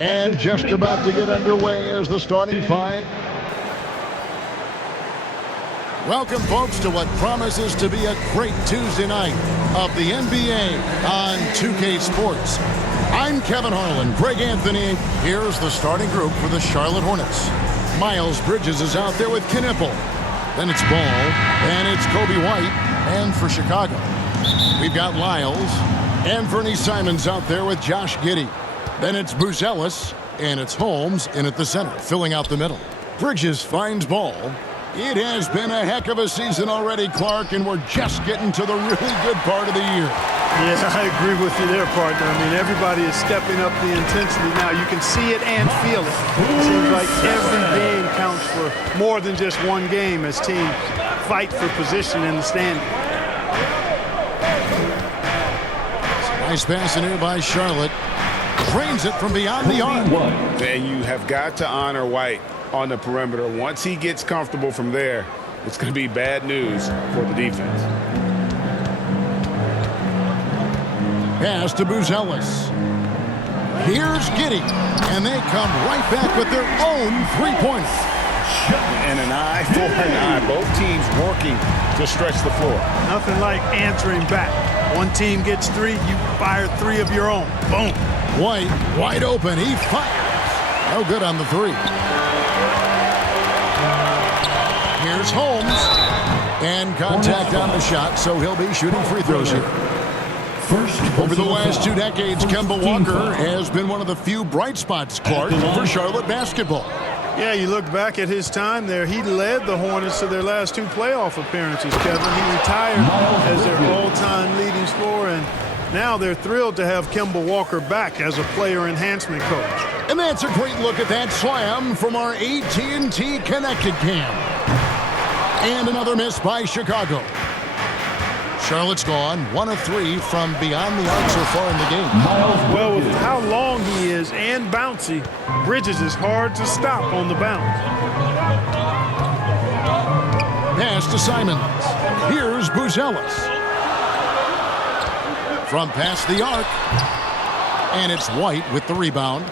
And just about to get underway as the starting five. Welcome, folks, to what promises to be a great Tuesday night of the NBA on 2K Sports. I'm Kevin Harlan. Greg Anthony. Here's the starting group for the Charlotte Hornets. Miles Bridges is out there with Knipple. Then it's Ball, and it's Coby White, and for Chicago, we've got Lyles, and Anfernee Simons out there with Josh Giddey. Then it's Buzelis, and it's Holmes in at the center, filling out the middle. Bridges finds Ball. It has been a heck of a season already, Clark, and we're just getting to the really good part of the year. Yes, I agree with you there, partner. I mean, everybody is stepping up the intensity now. You can see it and feel it. It seems like every game counts for more than just one game as teams fight for position in the standing. Nice pass in here by Charlotte. Drains it from beyond the arc. And you have got to honor White on the perimeter. Once he gets comfortable from there, it's going to be bad news for the defense. Pass to Buzelis. Here's Giddey, and they come right back with their own three-pointer. And an eye for an eye. Both teams working to stretch the floor. Nothing like answering back. One team gets three, you fire three of your own. Boom. White, wide open, he fires. No good on the three. Here's Holmes. And contact on the shot, so he'll be shooting free throws here. Over the last 2 decades, Kemba Walker has been one of the few bright spots, Clark, for Charlotte basketball. Yeah, you look back at his time there, he led the Hornets to their last 2 playoff appearances, Kevin. He retired as their all-time leading scorer, and now they're thrilled to have Kemba Walker back as a player enhancement coach. And that's a great look at that slam from our AT&T Connected Cam. And another miss by Chicago. Charlotte's gone 1 of 3 from beyond the arc so far in the game. Well, with how long he is and bouncy, Bridges is hard to stop on the bounce. Pass to Simons. Here's Buzelis. From past the arc. And it's White with the rebound.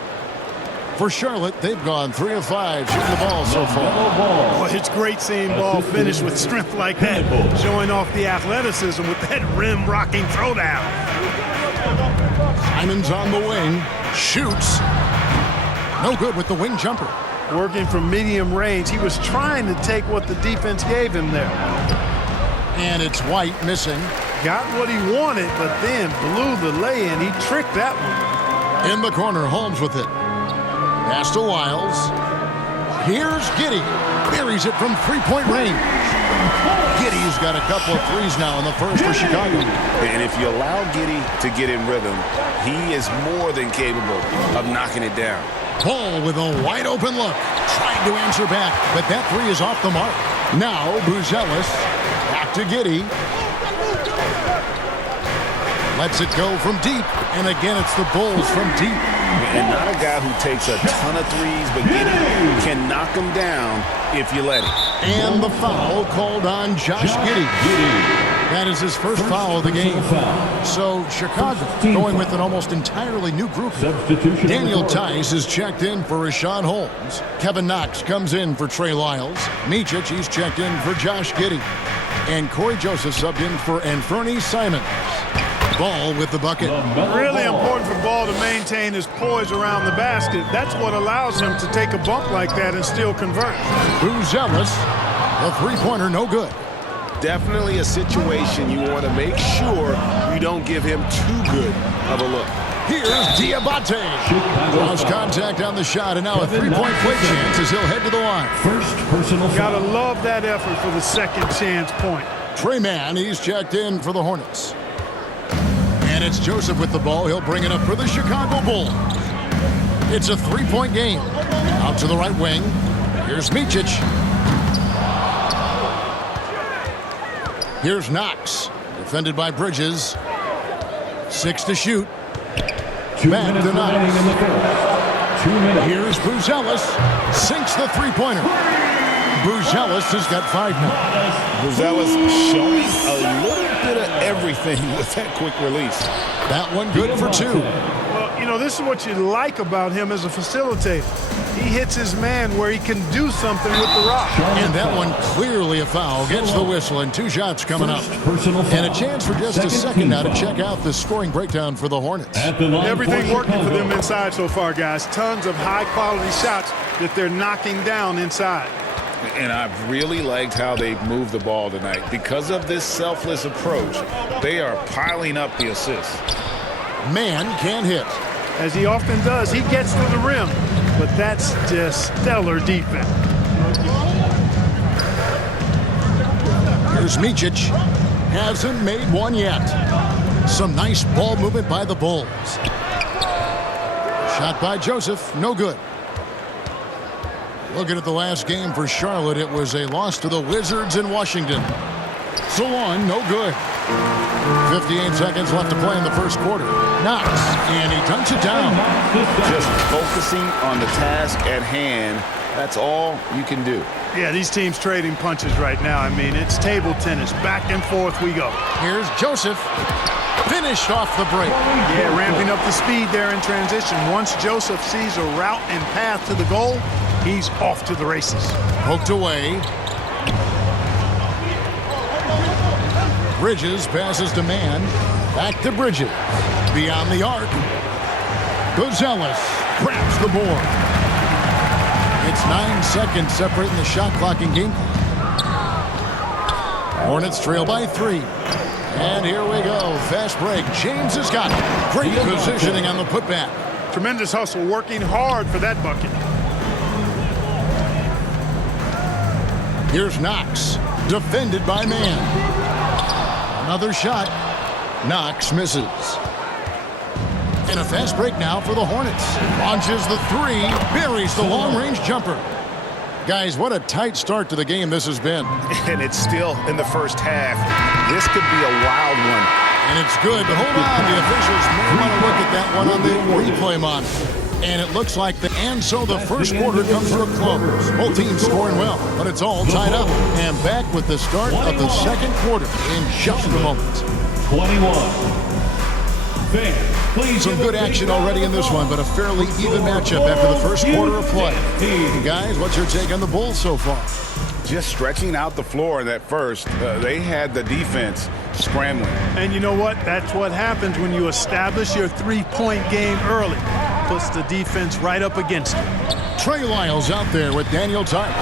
For Charlotte, they've gone 3 of 5 shooting the ball so far. Well, it's great seeing ball finish with strength like that, showing off the athleticism with that rim-rocking throwdown. Simons on the wing, shoots. No good with the wing jumper. Working from medium range, he was trying to take what the defense gave him there. And it's White missing. Got what he wanted, but then blew the lay-in. He tricked that one. In the corner, Holmes with it. Pass to Lyles. Here's Giddey. Buries it from three-point range. Giddey's got a couple of threes now in the first for Chicago. And if you allow Giddey to get in rhythm, he is more than capable of knocking it down. Ball with a wide-open look. Trying to answer back, but that three is off the mark. Now Buzelis. Back to Giddey. Lets it go from deep. And again, it's the Bulls from deep. And not a guy who takes a ton of threes, but Giddey can knock them down if you let him. And the foul called on Josh Giddey. That is his first foul of the game. So Chicago going with an almost entirely new group. Daniel Tice is checked in for Richaun Holmes. Kevin Knox comes in for Trey Lyles. Micic, he's checked in for Josh Giddey. And Corey Joseph subbed in for Anfernee Simons. Ball with the bucket. Really important for Ball to maintain his poise around the basket. That's what allows him to take a bump like that and still convert. Buzelis, the three-pointer, no good. Definitely a situation you want to make sure you don't give him too good of a look. Here's Diabate. Draws contact on the shot, and now a three-point play chance as he'll head to the line. First personal foul. Gotta love that effort for the second chance point. Trey Mann, he's checked in for the Hornets. And it's Joseph with the ball. He'll bring it up for the Chicago Bulls. It's a three-point game. Out to the right wing. Here's Micic. Here's Knox. Defended by Bridges. 6 to shoot. Back to Knox. 2 minutes. Here's Buzelis. Sinks the three-pointer. Buzelis has got 5 now. Buzelis showing a little bit of everything with that quick release. That one good for 2. Well, You know, this is what you like about him as a facilitator. He hits his man where he can do something with the rock. And that one clearly a foul. Gets the whistle and 2 shots coming up. And a chance for just a second now to check out the scoring breakdown for the Hornets. Everything working for them inside so far, guys. Tons of high-quality shots that they're knocking down inside. And I've really liked how they've moved the ball tonight. Because of this selfless approach, they are piling up the assists. Man can't hit. As he often does, he gets to the rim. But that's just stellar defense. Here's Micic. Hasn't made one yet. Some nice ball movement by the Bulls. Shot by Joseph. No good. Looking at the last game for Charlotte, it was a loss to the Wizards in Washington. So on, no good. 58 seconds left to play in the first quarter. Knox, and he dunks it down. Just focusing on the task at hand, that's all you can do. Yeah, these teams trading punches right now. I mean, it's table tennis. Back and forth we go. Here's Joseph. Finished off the break. Yeah, ramping up the speed there in transition. Once Joseph sees a route and path to the goal, he's off to the races. Poked away. Bridges passes to Man. Back to Bridges. Beyond the arc. Gonzalez grabs the board. It's 9 seconds separating the shot clock and game clock. Hornets trail by 3. And here we go. Fast break. James has got it. Great positioning on the putback. Tremendous hustle, working hard for that bucket. Here's Knox. Defended by Man. Another shot. Knox misses. And a fast break now for the Hornets. Launches the 3. Buries the long-range jumper. Guys, what a tight start to the game this has been. And it's still in the first half. This could be a wild one. And it's good, but hold on. The officials may want to look at that one on the replay monitor. And it looks like so the first quarter comes to a close. Both teams scoring well, but it's all tied up. And back with the start of the second quarter in just a moment. 21. Some good action already in this one, but a fairly even matchup after the first quarter of play. Hey guys, what's your take on the Bulls so far? Just stretching out the floor in that first. They had the defense scrambling. And you know what? That's what happens when you establish your three-point game early. Puts the defense right up against it. Trey Lyles out there with Daniel Tice.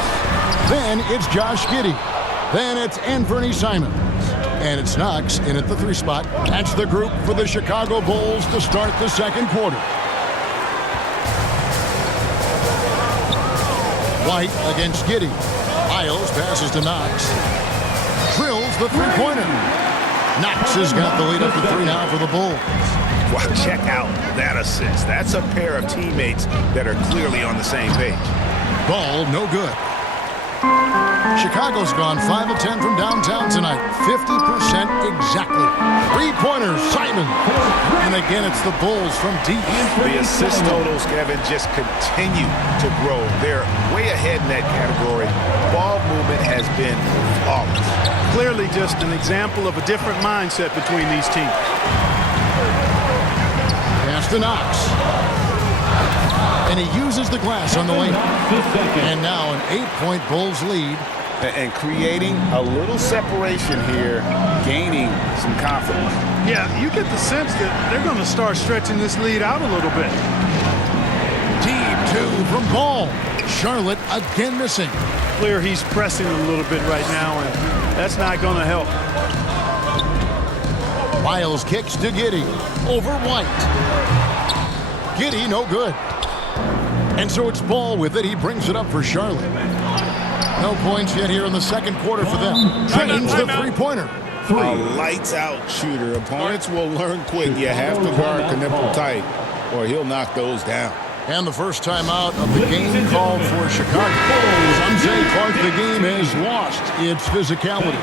Then it's Josh Giddey. Then it's Anthony Simons. And it's Knox in at the 3 spot. That's the group for the Chicago Bulls to start the second quarter. White against Giddey. Lyles passes to Knox. Drills the 3-pointer. Knox has got the lead up to 3 now for the Bulls. Wow, check out that assist. That's a pair of teammates that are clearly on the same page. Ball no good. Chicago's gone 5 of 10 from downtown tonight. 50% exactly. 3-pointers, Simon. And again, it's the Bulls from deep. The assist totals, Kevin, just continue to grow. They're way ahead in that category. Ball movement has been flawless. Clearly just an example of a different mindset between these teams. Pass to Knox. And he uses the glass on the lane. And now an 8-point Bulls lead. And creating a little separation here, gaining some confidence. Yeah, you get the sense that they're going to start stretching this lead out a little bit. Deep 2 from Ball. Charlotte again missing. Clear he's pressing a little bit right now, and that's not going to help. Lyles kicks to Giddey. Over White. Giddey no good. And so it's Ball with it. He brings it up for Charlotte. No points yet here in the second quarter for them. Drains the 3-pointer. A lights-out shooter. Opponents will learn quick. You have to guard Knipple tight, or he'll knock those down. And the first time out of the game called for Chicago. Some say, Clark, the game has lost its physicality,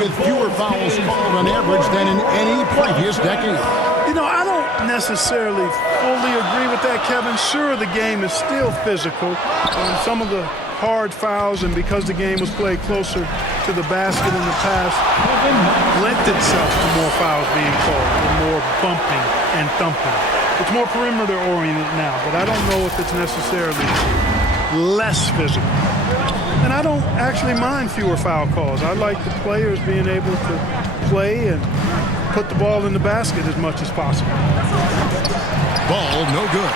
with fewer fouls called on average than in any previous decade. You know, I don't necessarily fully agree with that, Kevin. Sure, the game is still physical. Some of the hard fouls, and because the game was played closer to the basket in the past, lent itself to more fouls being called, and more bumping and thumping. It's more perimeter oriented now, but I don't know if it's necessarily less physical. And I don't actually mind fewer foul calls. I like the players being able to play and put the ball in the basket as much as possible. Ball no good.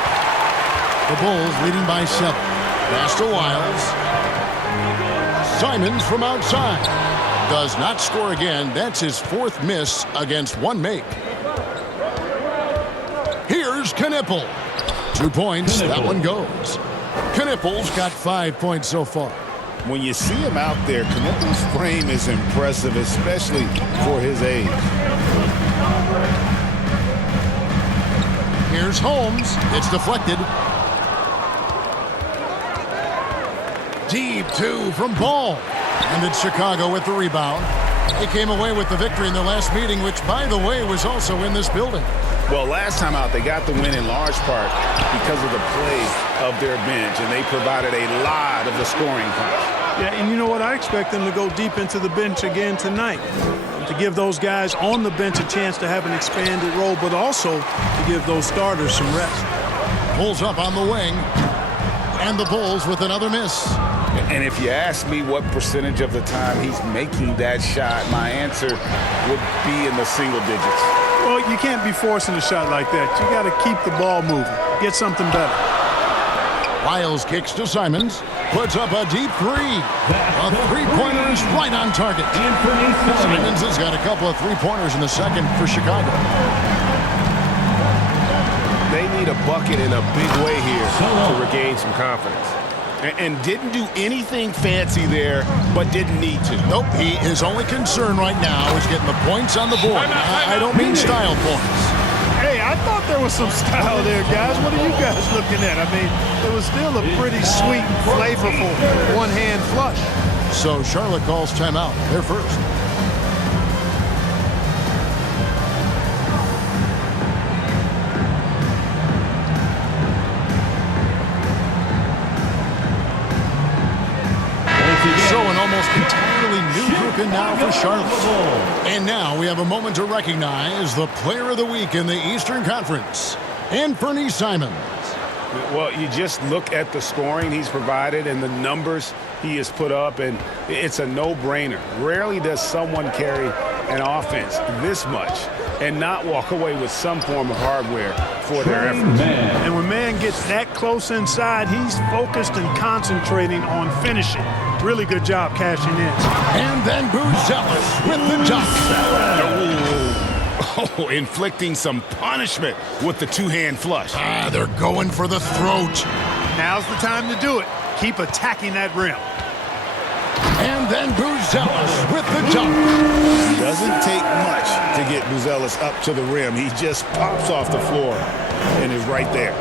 The Bulls leading by 7. Pass to Wiles. Simons from outside. Does not score again. That's his 4th miss against 1 make. Here's Knipple. 2 points. That one goes. Knipple's got 5 points so far. When you see him out there, Knipple's frame is impressive, especially for his age. Here's Holmes. It's deflected. Deep 2 from Ball. And it's Chicago with the rebound. They came away with the victory in their last meeting, which, by the way, was also in this building. Well, last time out, they got the win in large part because of the play of their bench, and they provided a lot of the scoring punch. Yeah, and you know what? I expect them to go deep into the bench again tonight, to give those guys on the bench a chance to have an expanded role, but also to give those starters some rest. Pulls up on the wing, and the Bulls with another miss. And if you ask me what percentage of the time he's making that shot, my answer would be in the single digits. Well, you can't be forcing a shot like that. You got to keep the ball moving, get something better. Wiles kicks to Simons, puts up a deep 3. A three-pointer is right on target. Simons has got a couple of three-pointers in the second for Chicago. They need a bucket in a big way here to regain some confidence. And didn't do anything fancy there, but didn't need to. Nope, his only concern right now is getting the points on the board. I don't mean style points. Hey, I thought there was some style there, guys. What are you guys looking at? I mean, it was still a pretty sweet, flavorful one-hand flush. So Charlotte calls timeout. They're first. So an almost entirely new group in now for Charlotte. And now we have a moment to recognize the player of the week in the Eastern Conference, Anfernee Simons. Well, you just look at the scoring he's provided and the numbers he has put up, and it's a no-brainer. Rarely does someone carry an offense this much and not walk away with some form of hardware for their efforts. And when man gets that close inside, he's focused and concentrating on finishing. Really good job cashing in. And then Buzelis with the dunk. Oh, inflicting some punishment with the two-hand flush. They're going for the throat. Now's the time to do it. Keep attacking that rim. And then Buzelis with the dunk. Doesn't take much to get Buzelis up to the rim. He just pops off the floor and is right there.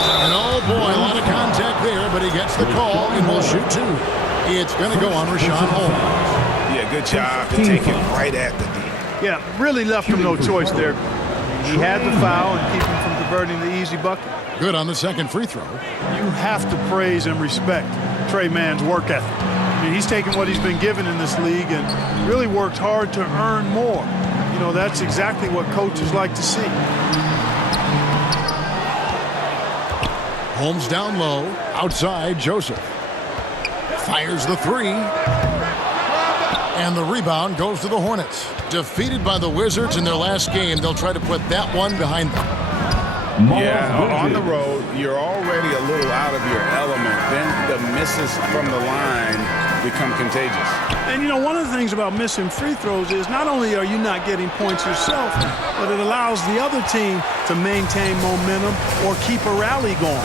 And oh boy, a lot of contact there, but he gets the call and will shoot 2. It's going to go on Rashawn Holmes. Yeah, good job to take it right at the D. Yeah, really left him no choice there. He had the foul and keep him from converting the easy bucket. Good on the second free throw. You have to praise and respect Tre Mann's work ethic. I mean, he's taken what he's been given in this league and really worked hard to earn more. You know, that's exactly what coaches like to see. Holmes down low, outside Joseph. Fires the 3. And the rebound goes to the Hornets. Defeated by the Wizards in their last game, they'll try to put that one behind them. Yeah, on the road, you're already a little out of your element. Then the misses from the line become contagious. And, you know, one of the things about missing free throws is not only are you not getting points yourself, but it allows the other team to maintain momentum or keep a rally going.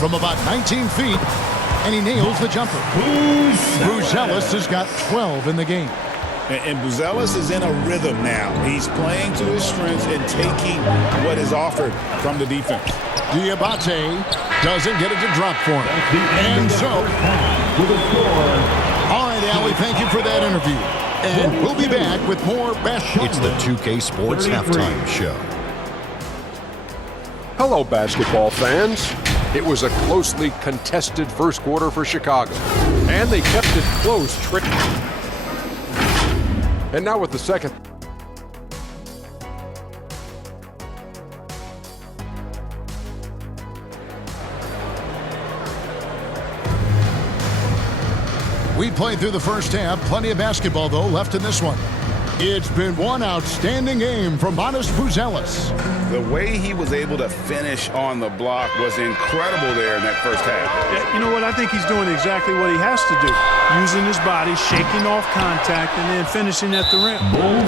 From about 19 feet, and he nails the jumper. Buzelis has got 12 in the game. And Buzelis is in a rhythm now. He's playing to his strengths and taking what is offered from the defense. Diabate doesn't get it to drop for him. And so, all right, Allie, thank you for that interview. And we'll be back with more basketball. It's the 2K Sports Halftime Show. Hello, basketball fans. It was a closely contested first quarter for Chicago, and they kept it close. And now with the second. We played through the first half. Plenty of basketball, though, left in this one. It's been one outstanding game from Matas Buzelis. The way he was able to finish on the block was incredible there in that first half. Yeah, you know what? I think he's doing exactly what he has to do. Using his body, shaking off contact, and then finishing at the rim.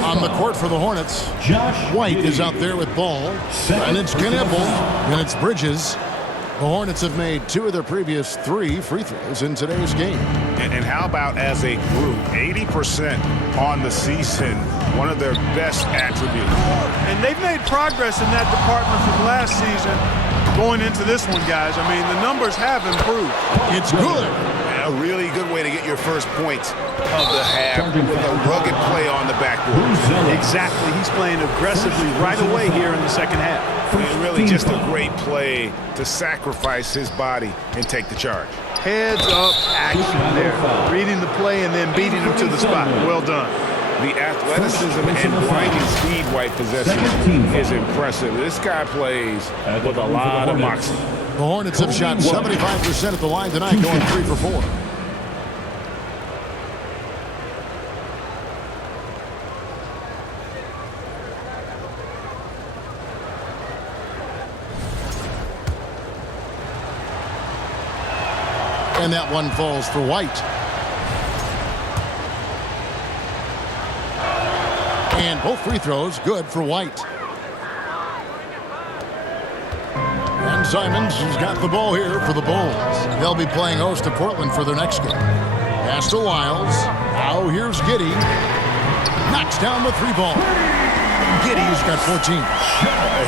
On the court for the Hornets, Josh White is Giddey. out there with ball. And it's Knippel. And it's Bridges. The Hornets have made 2 of their previous 3 free throws in today's game. And how about as a group, 80% on the season, one of their best attributes. And they've made progress in that department from last season going into this one, guys. I mean, the numbers have improved. It's good. A really good way to get your first points of the half with a rugged play on the backboard. Exactly. He's playing aggressively right away here in the second half. And really just a great play to sacrifice his body and take the charge. Heads up action there. Reading the play and then beating him to the spot. Well done. The athleticism and blinding speed White possesses is impressive. This guy plays with a lot of moxie. The Hornets have shot 75% at the line tonight, going 3 for 4. And that one falls for White. And both free throws good for White. And Simons has got the ball here for the Bulls. They'll be playing host to Portland for their next game. Pass to Wiles. Now here's Giddey. Knocks down the 3-ball. Giddey's got 14.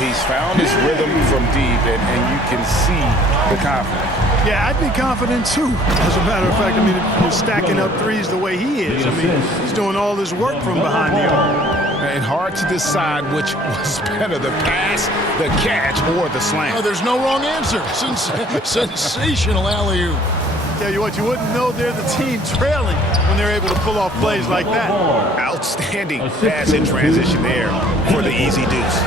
He's found his rhythm from deep, and you can see the confidence. Yeah, I'd be confident too. As a matter of fact, I mean, if you're stacking up threes the way he is, I mean, he's doing all this work from behind the arc. And hard to decide which was better, the pass, the catch, or the slam. Oh, there's no wrong answer. Sensational alley-oop. Tell you what, you wouldn't know they're the team trailing when they're able to pull off plays like that. Outstanding pass in transition there for the easy deuce.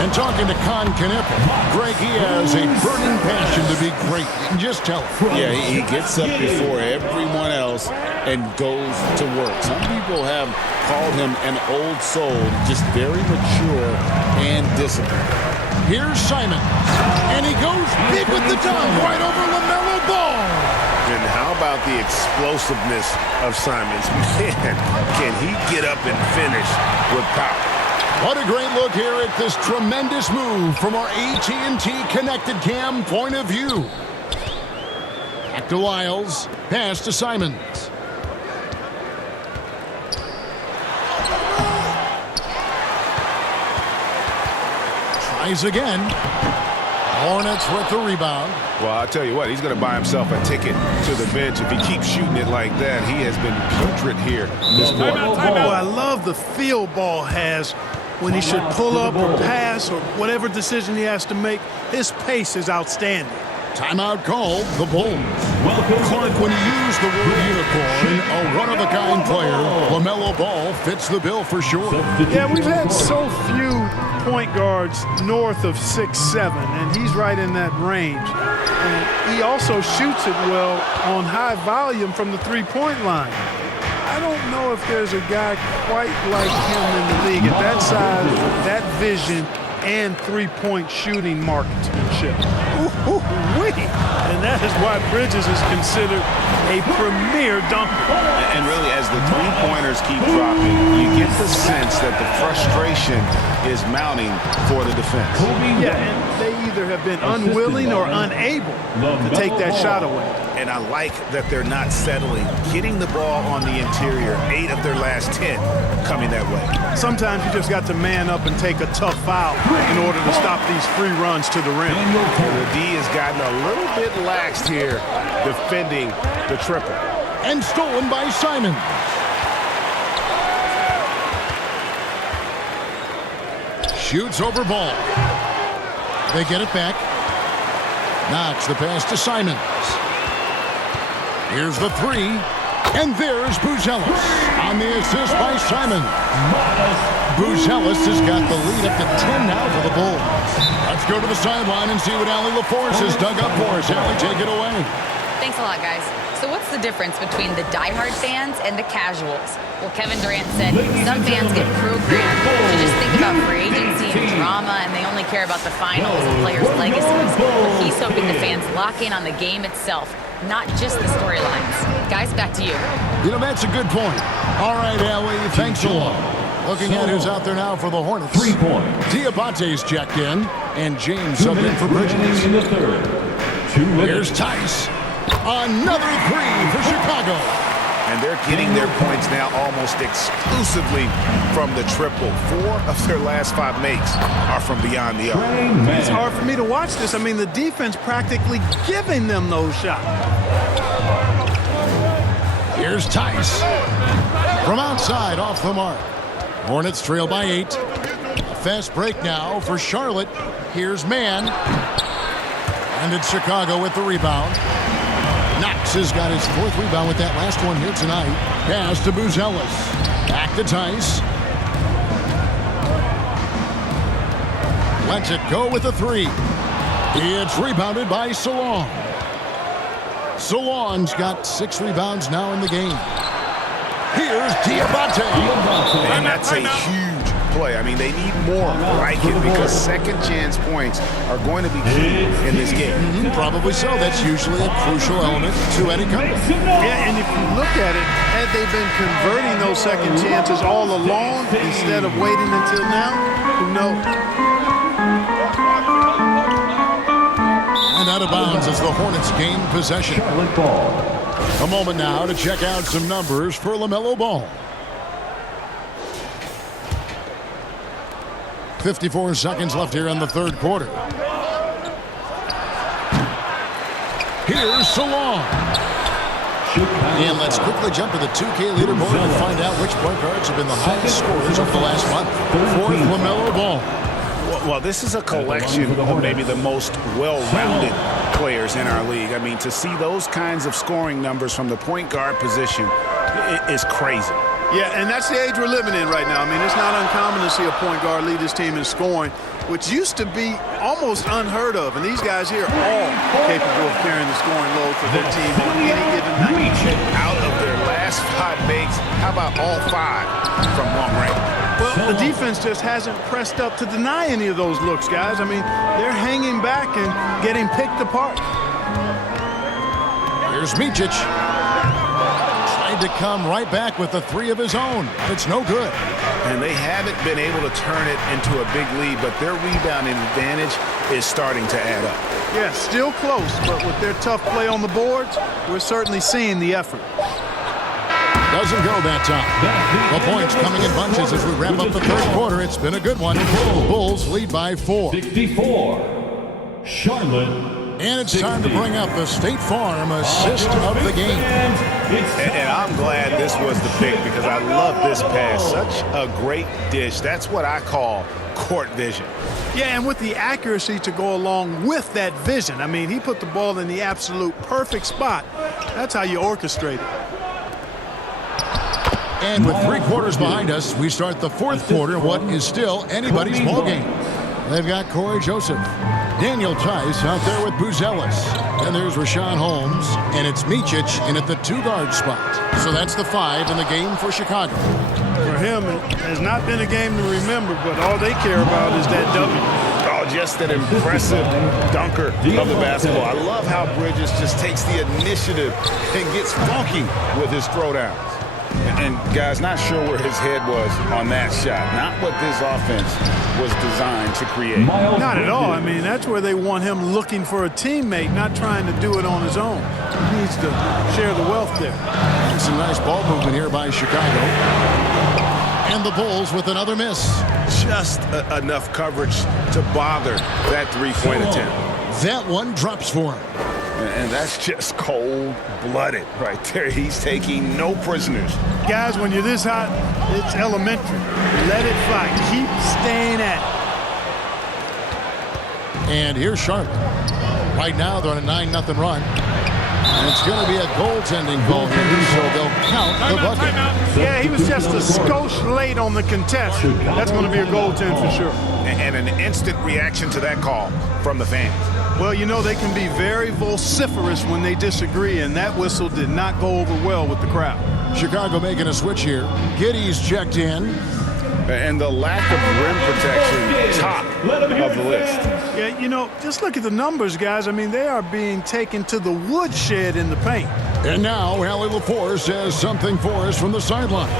And talking to Knippel, Greg, he has a burning passion to be great. You can just tell it. Yeah, he gets up before everyone else and goes to work. Some people have called him an old soul, just very mature and disciplined. Here's Simons, and he goes big with the dunk right over LaMelo Ball. And how about the explosiveness of Simons? Man, can he get up and finish with power? What a great look here at this tremendous move from our AT&T Connected Cam point of view. Back to Wiles, pass to Simons. Tries again. Hornets with the rebound. Well, I'll tell you what, he's going to buy himself a ticket to the bench. If he keeps shooting it like that, he has been putrid here this quarter. Oh, I love the feel Ball has when he should pull up or pass or whatever decision he has to make. His pace is outstanding. Timeout called, the Bulls. Clark, when you use the word unicorn, a one-of-a-kind player, LaMelo Ball fits the bill for sure. Yeah, we've had so few point guards north of 6'7", and he's right in that range. And he also shoots it well on high volume from the three-point line. I don't know if there's a guy quite like him in the league at that size, that vision, and three-point shooting marksmanship. And that is why Bridges is considered a premier dunker. And really, as the three-pointers keep dropping, you get the sense that the frustration is mounting for the defense. Yeah, and they either have been unwilling or unable to take that shot away. And I like that they're not settling, getting the ball on the interior, 8 of their last 10 coming that way. Sometimes you just got to man up and take a tough foul in order to stop these free runs to the rim. The D has gotten a little bit laxed here defending the triple. And stolen by Simons. Shoots over Ball. They get it back. Knocks the pass to Simons. Here's the 3. And there's Buzelis on the assist by Simons. Buzelis has got the lead up to 10 now for the Bulls. Let's go to the sideline and see what Allie LaForce has dug up for us. Allie, take it away. Thanks a lot, guys. So what's the difference between the diehard fans and the casuals? Well, Kevin Durant said some fans get programmed to just think about free agency and drama, and they only care about the finals and players' legacies. But he's hoping the fans lock in on the game itself, not just the storylines. Guys, back to you. You know, that's a good point. All right, Ellie, thanks a lot. Looking at who's out there now for the Hornets. 3 points. Diabate's checked in, and James subbed in for Bridges. In the third. 2 minutes. Here's Tice. Another three for Chicago. And they're getting their points now almost exclusively from the triple. 4 of their last 5 makes are from beyond the arc. It's hard for me to watch this. I mean, the defense practically giving them those shots. Here's Tice. From outside, off the mark. Hornets trail by 8. Fast break now for Charlotte. Here's Mann. And it's Chicago with the rebound. Knox has got his 4th rebound with that last one here tonight. Pass to Buzelis. Back to Tice. Lets it go with a 3. It's rebounded by Salon. Salon's got 6 rebounds now in the game. Here's Diabate. And that's a huge play. I mean, they need more like it because second chance points are going to be key in this game. Probably so. That's usually a crucial element to any comeback. Yeah, and if you look at it, had they been converting those second chances all along instead of waiting until now, who knows? And out of bounds as the Hornets gain possession. Charlotte ball. A moment now to check out some numbers for LaMelo Ball. 54 seconds left here in the third quarter. Here's Salon. And let's quickly jump to the 2K leaderboard and find out which point guards have been the highest scorers over the last month. 4th, LaMelo Ball. Well, this is a collection of maybe the most well-rounded players in our league. I mean, to see those kinds of scoring numbers from the point guard position is crazy. Yeah, and that's the age we're living in right now. I mean, it's not uncommon to see a point guard lead his team in scoring, which used to be almost unheard of. And these guys here are all capable of carrying the scoring load for their team on any given night. Out of their last 5 makes, how about all 5 from long range? Well, the defense just hasn't pressed up to deny any of those looks, guys. I mean, they're hanging back and getting picked apart. Here's Micic. Tried to come right back with the 3 of his own. It's no good. And they haven't been able to turn it into a big lead, but their rebounding advantage is starting to add up. Yeah, still close, but with their tough play on the boards, we're certainly seeing the effort. Doesn't go that time. The points coming in bunches as we wrap up the third quarter. It's been a good one. Bulls lead by 4. 64. Charlotte. And it's time to bring up the State Farm assist of the game. And I'm glad this was the pick because I love this pass. Such a great dish. That's what I call court vision. Yeah, and with the accuracy to go along with that vision. I mean, he put the ball in the absolute perfect spot. That's how you orchestrate it. And with 3 quarters behind us, we start the 4th quarter, what is still anybody's ball game. They've got Corey Joseph, Daniel Tice out there with Buzelis. Then there's Rashawn Holmes, and it's Micic in at the 2-guard spot. So that's the 5 in the game for Chicago. For him, it has not been a game to remember, but all they care about is that W. Oh, just an impressive dunker of the basketball. I love how Bridges just takes the initiative and gets funky with his throwdowns. And, guys, not sure where his head was on that shot. Not what this offense was designed to create. Not at all. I mean, that's where they want him looking for a teammate, not trying to do it on his own. He needs to share the wealth there. And some nice ball movement here by Chicago. And the Bulls with another miss. Just enough coverage to bother that 3-point attempt. That one drops for him. And that's just cold-blooded right there. He's taking no prisoners. Guys, when you're this hot, it's elementary. Let it fly. Keep staying at it. And here's Charlotte. Right now, they're on a 9-0 run. And it's going to be a goaltending call here, so they'll count the bucket. Yeah, he was just a skosh late on the contest. That's going to be a goaltend for sure. And an instant reaction to that call from the fans. Well, you know, they can be very vociferous when they disagree, and that whistle did not go over well with the crowd. Chicago making a switch here. Giddey's checked in. And the lack of rim protection, top of the list. Yeah, you know, just look at the numbers, guys. I mean, they are being taken to the woodshed in the paint. And now, Allie LaForce says something for us from the sideline.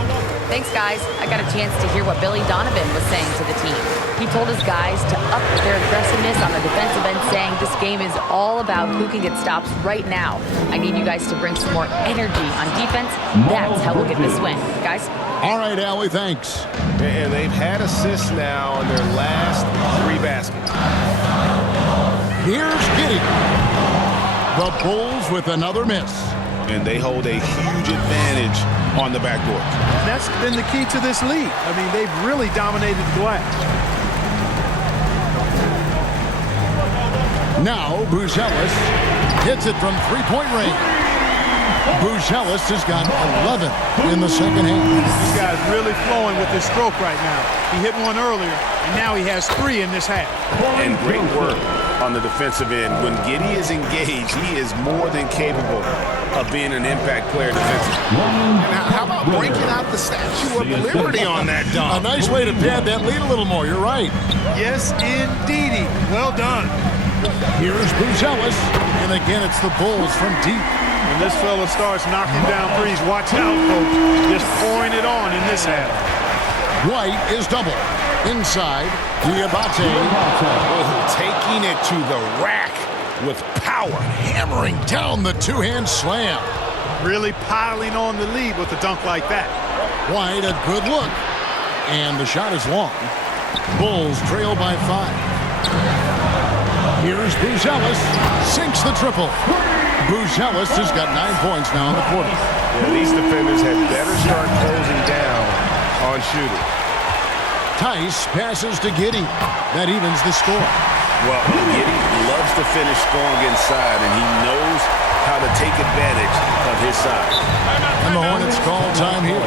Thanks, guys. I got a chance to hear what Billy Donovan was saying to the team. He told his guys to up their aggressiveness on the defensive end, saying this game is all about who can get stops right now. I need you guys to bring some more energy on defense. That's how we'll get this win. Guys? All right, Allie, thanks. And they've had assists now on their last 3 baskets. Here's Giddey. The Bulls with another miss. And they hold a huge advantage on the backboard. That's been the key to this league. I mean, they've really dominated the glass. Now, Buzelis hits it from three-point range. Buzelis has got 11 in the second half. This guy's really flowing with his stroke right now. He hit one earlier, and now he has 3 in this half. And great work on the defensive end. When Giddey is engaged, he is more than capable of being an impact player defensively. Now, how about breaking out the Statue of Liberty on that A dunk? nice way to pad that lead a little more. You're right. Yes, indeedy. Well done. Here's Buzelis. And again, it's the Bulls from deep. When this fella starts knocking down threes, watch out, folks. Just pouring it on in this half. White is double. Inside, Diabate. Taking it to the rack with power. Hammering down the two-hand slam. Really piling on the lead with a dunk like that. White, a good look. And the shot is long. Bulls trail by 5. Here's Buzelis. Sinks the triple. Buzelis has got 9 points now in the quarter. Yeah, these defenders had better start closing down on shooting. Tice passes to Giddey. That evens the score. Well, Giddey loves to finish strong inside, and he knows how to take advantage of his size. And the Hornets call time here.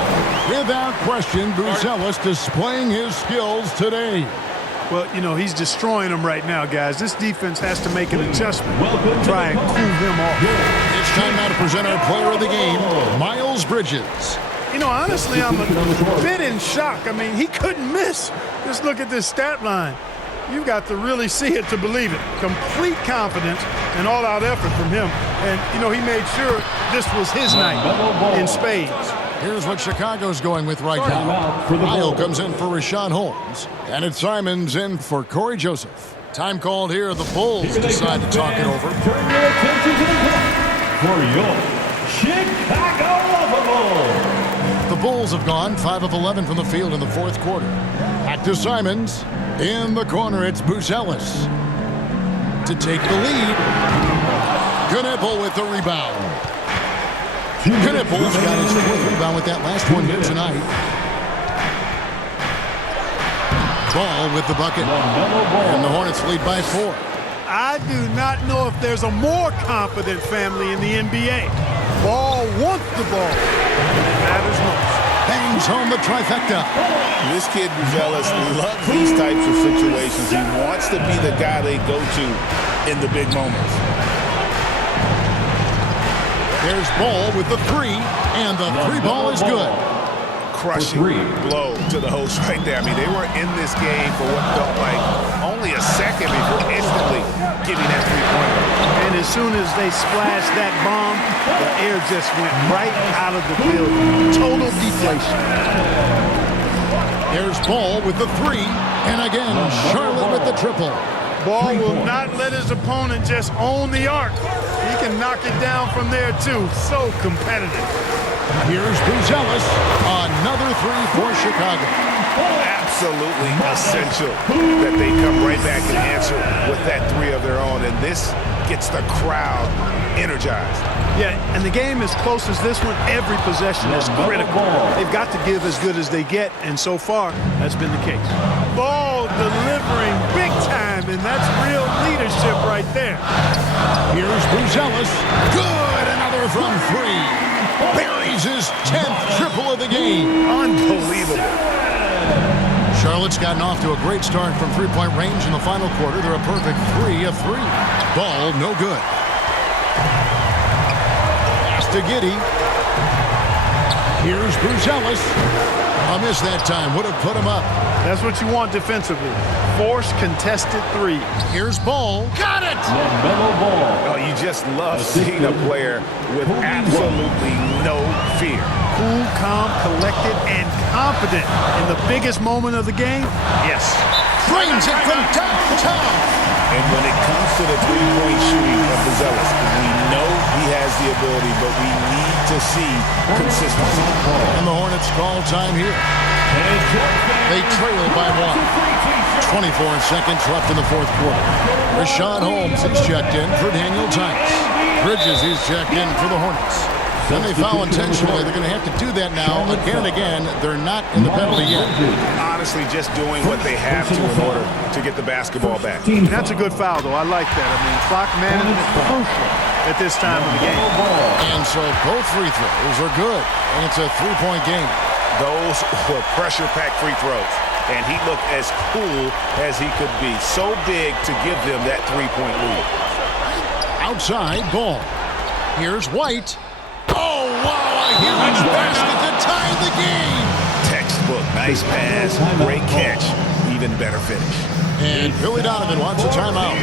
Without question, Buzelis displaying his skills today. Well, you know, he's destroying them right now, guys. This defense has to make an adjustment to try and cool him off. It's time now to present our player of the game, Miles Bridges. You know, honestly, I'm a bit in shock. I mean, he couldn't miss. Just look at this stat line. You've got to really see it to believe it. Complete confidence and all-out effort from him. And, you know, he made sure this was his night in spades. Here's what Chicago's going with right now. Lyle comes in for Rashawn Holmes. And it's Simons in for Corey Joseph. Time called here. The Bulls decide to talk it over. Turn your attention to the clock for your Chicago Bulls. The Bulls have gone 5 of 11 from the field in the fourth quarter. Back to Simons. In the corner, it's Buzelis. To take the lead. Knipple with the rebound. Knipple's got his 4th rebound with that last one here tonight. Ball with the bucket. And the Hornets lead by 4. I do not know if there's a more confident family in the NBA. Ball wants the ball. It matters most. Bangs home the trifecta. This kid, Buzelis, loves these types of situations. He wants to be the guy they go to in the big moments. There's Ball with the 3, and the 3 ball is good. Crushing blow to the host right there. I mean, they were in this game for what felt like only a second before instantly getting that 3-pointer. And as soon as they splashed that bomb, the air just went right out of the building. Total deflation. There's Ball with the 3, and again, Charlotte with the triple. Ball will not let his opponent just own the arc. He can knock it down from there, too. So competitive. Here's Buzelis. Another 3 for Chicago. Absolutely essential that they come right back and answer with that 3 of their own. And this gets the crowd energized. Yeah, and the game as close as this one, every possession is critical. They've got to give as good as they get, and so far, that's been the case. Ball delivering big time, and that's real leadership right there. Here's Buzelis. Good, another from 3. Buries his 10th triple of the game. Unbelievable. Charlotte's gotten off to a great start from three-point range in the final quarter. They're a perfect 3 of 3. Ball no good. Pass to Giddey. Here's Buzelis. A miss that time. Would have put him up. That's what you want defensively. Force contested three. Here's Ball. Got it! LaMelo Ball. Oh, you just love seeing a player with absolutely no fear. Cool, calm, collected, and confident in the biggest moment of the game. Yes. Drains it from downtown. And when it comes to the three-point shooting of Buzelis, we know he has the ability, but we need to see consistency. And the Hornets call time here. They trail by 1. 24 seconds left in the fourth quarter. Rashawn Holmes is checked in for Daniel Tice. Bridges is checked in for the Hornets. Then they foul intentionally. They're going to have to do that now again and again. They're not in the penalty yet. Honestly, just doing what they have to in order to get the basketball back. That's a good foul, though. I like that. I mean, clock management is crucial at this time of the game. And so both free throws are good. And it's a three-point game. Those were pressure-packed free throws. And he looked as cool as he could be. So big to give them that three-point lead. Outside, Ball. Here's White. Oh, wow, a huge basket to tie the game. Textbook, nice pass, great catch, even better finish. And Billy Donovan wants a timeout.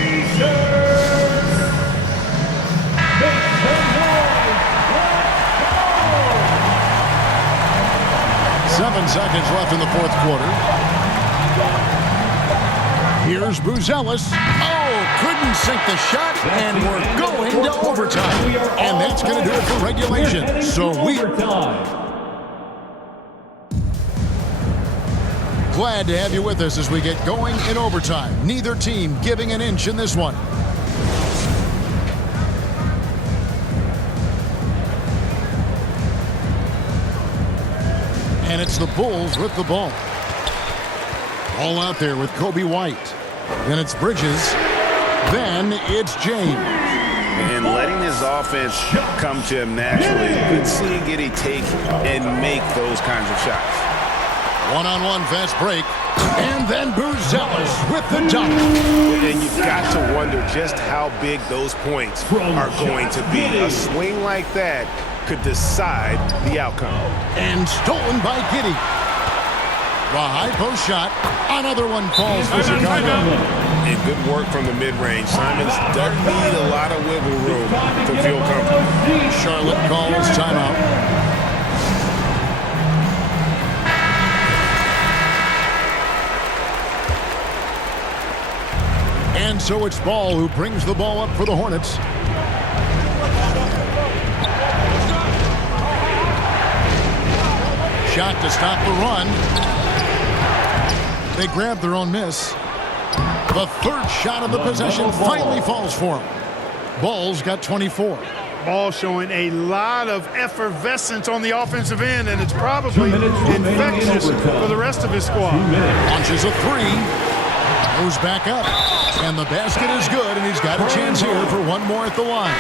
7 seconds left in the fourth quarter. Here's Buzelis. Oh, couldn't sink the shot, and we're going to overtime. And that's going to do it for regulation. So glad to have you with us as we get going in overtime. Neither team giving an inch in this one. And it's the Bulls with the ball. All out there with Kobe White. Then it's Bridges. Then it's James. And letting his offense come to him naturally. Good seeing Giddey take and make those kinds of shots. One-on-one fast break. And then Buzelis with the dunk. And you've got to wonder just how big those points are going to be. A swing like that could decide the outcome. And stolen by Giddey. The high post shot. Another one falls for Chicago. And good work from the mid-range. Simons doesn't need a lot of wiggle room to feel comfortable. Charlotte calls timeout. And so it's Ball who brings the ball up for the Hornets. Shot to stop the run. They grab their own miss. The third shot of the possession finally falls for him. Ball's got 24. Ball showing a lot of effervescence on the offensive end, and it's probably infectious for the rest of his squad. Launches a three. Goes back up. And the basket is good, and he's got a chance here for one more at the line.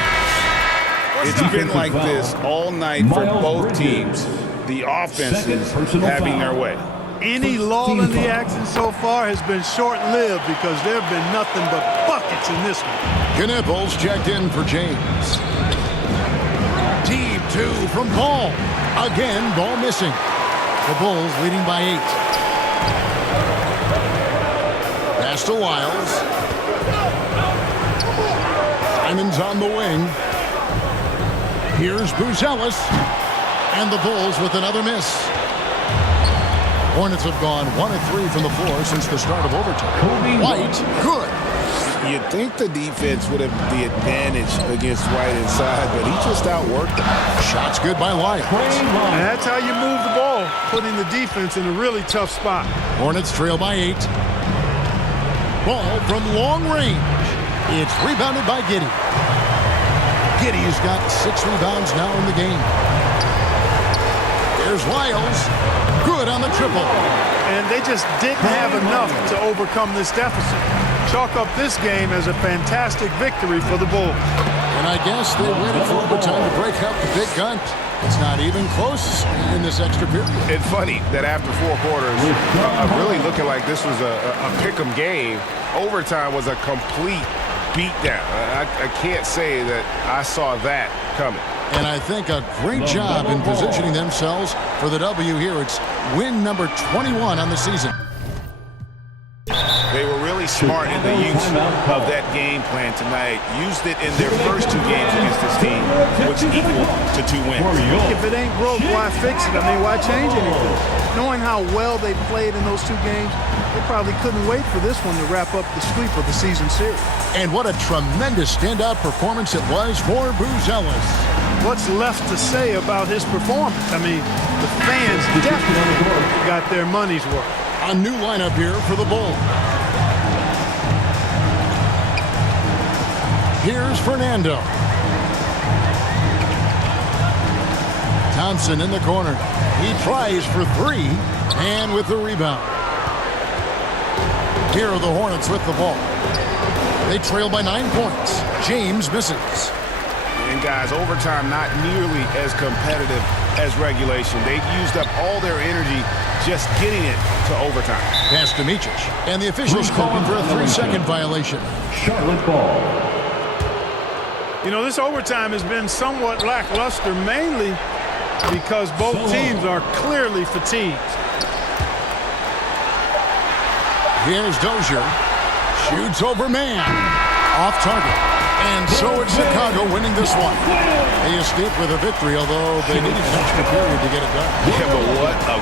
It's been like this all night for both teams. The offenses having their way. Any lull in the action so far has been short-lived because there have been nothing but buckets in this one. Knipples checked in for James. Deep two from Ball. Again, Ball missing. The Bulls leading by 8. Pass to Wiles. Simons on the wing. Here's Buzelis. And the Bulls with another miss. Hornets have gone 1 of 3 from the floor since the start of overtime. White, good. You'd think the defense would have the advantage against White inside, but he just outworked them. Shots good by Wiles. And that's how you move the ball, putting the defense in a really tough spot. Hornets trail by 8. Ball from long range. It's rebounded by Giddey. Giddey's got 6 rebounds now in the game. There's Wiles. Good on the triple. And they just didn't have enough to overcome this deficit. Chalk up this game as a fantastic victory for the Bulls. And I guess they waited for overtime to break out the big gun. It's not even close in this extra period. It's funny that after 4 quarters, really looking like this was a pick-em game, overtime was a complete beatdown. I can't say that I saw that coming. And I think a great job in positioning themselves for the W here. It's win number 21 on the season. They were really smart in the use of that game plan tonight. Used it in their first 2 games against this team, which equal to 2 wins. If it ain't broke, why fix it? I mean, why change anything? Knowing how well they played in those 2 games, they probably couldn't wait for this one to wrap up the sweep of the season series. And what a tremendous standout performance it was for Booz Ellis. What's left to say about his performance? I mean, the fans definitely got their money's worth. A new lineup here for the Bulls. Here's Fernando. Thompson in the corner. He tries for 3, and with the rebound. Here are the Hornets with the ball. They trail by 9 points. James misses. And guys, overtime not nearly as competitive as regulation. They used up all their energy just getting it to overtime. Pass to Micic. And the officials calling for a 3-second violation. Charlotte ball. You know, this overtime has been somewhat lackluster, mainly because both teams are clearly fatigued. Here's Dozier. Shoots over man. Off target. And so it's Chicago winning this one. They escaped with a victory, although they needed an extra period to get it done. Yeah, but what a